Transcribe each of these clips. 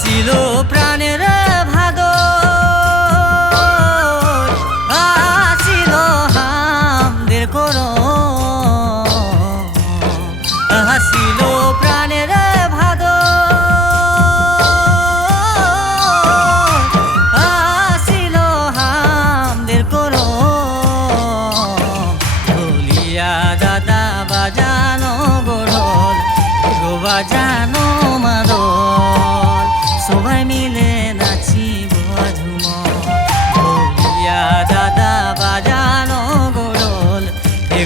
আসিল প্রাণের ভাদর, আসিল হামদের করম, আসিল প্রাণের ভাদর, আসিল হামদের করম। ঢোলিয়া দাদা বাজানো গোঢল, গো বাজানো মাদল, সবাই মিলে নাচিব ঝুমর। ঢোলিয়া দাদা বাজানো গোঢল,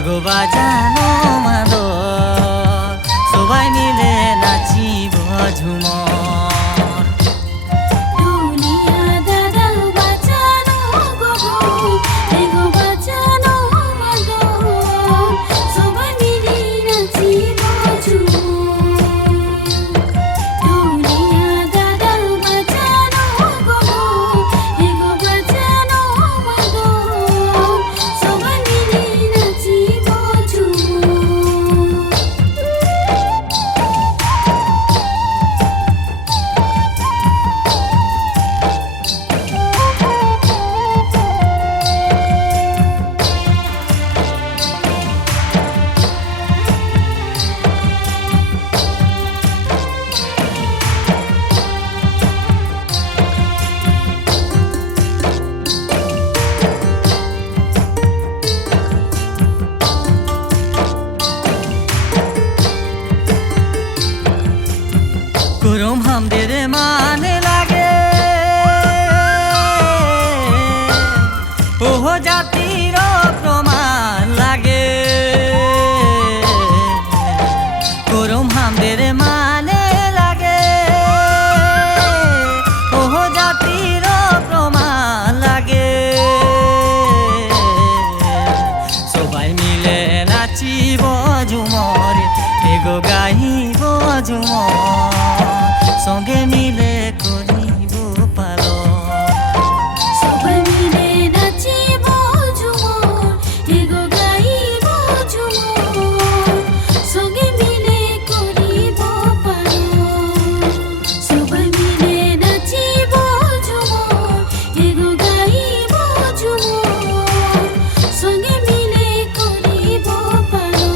গো বাজানো মাদল, সবাই মিলে নাচিব ঝুমর। ঢোলিয়া দাদা বাজানো গোঢল, গো বাজানো মাদল, সবাই মিলে নাচিব ঝুমর। ঢোলিয়া দাদা বাজানো গোঢল, গো বাজানো মাদল, সবাই মিলে নাচিব ঝুমর। করম হামদের মানে লাগে, ওহ জাতির প্রমাণ লাগে। করম হামদের মানে লাগে, ওহ জাতির প্রমাণ লাগে। সবাই মিলে নাচিব ঝুমর, এগো গাইব ঝুমর, সঙ্গে মিলে করিব পালন। সবাই মিলে নাচিব ঝুমর, গো গাইব ঝুমর, সঙ্গে মিলে করিব পালন। সবাই মিলে নাচিব ঝুমর, গো গাইব ঝুমর, সঙ্গে মিলে করিব পালন।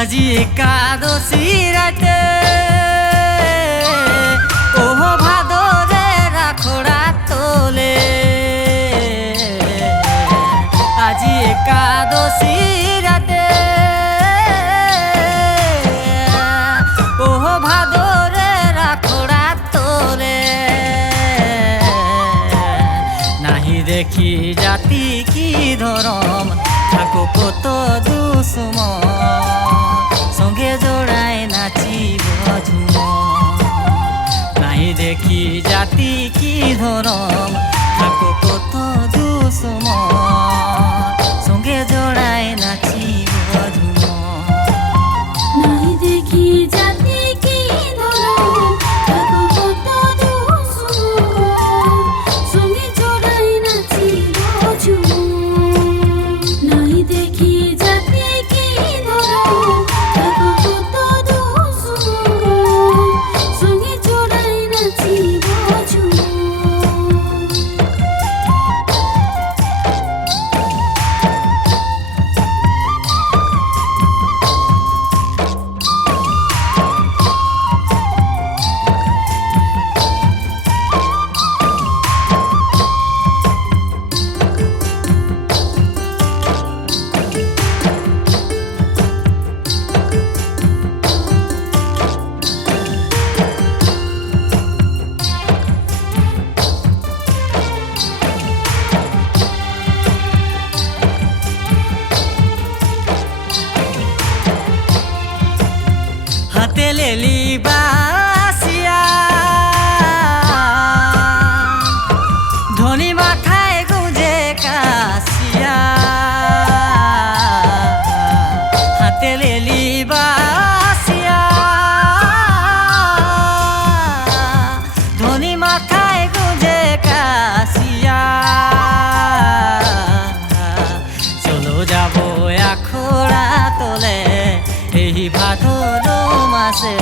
আজি একাদশী রাতে, ওহ ভাদরে রাখড়া তোলে। আজি একাদশী রাতে, ওহ ভাদরে রাখড়া তোলে। নাহি দেখি জাতি কি ধরম, থাকো কত দুশ্মন, সঙ্গে জোড়ায় নাচিব ঝুমর। নাই দেখি জাতি কি ধরম, থাকো কত দুশ্মন, সঙ্গে জোড়ায় নাচিব ঝুমর। নাই দেখি জাতি কি ধরম, থাকো কত দুশ্মন, সঙ্গে জোড়ায় নাচিব ঝুমর। নাই দেখি জাতি কি ধরম, থাকো কত দুশ্মন, সঙ্গে জোড়ায় নাচিব ঝুমর। লেলি বাসিয়া ধনী মাথায় গুঁজে কাশিয়া হাতে লেলি বাসিয়া ধনী মাথায় গুঁজে কাশিয়া চলো যাবো আখড়া তোলে এই ভাদর মাসে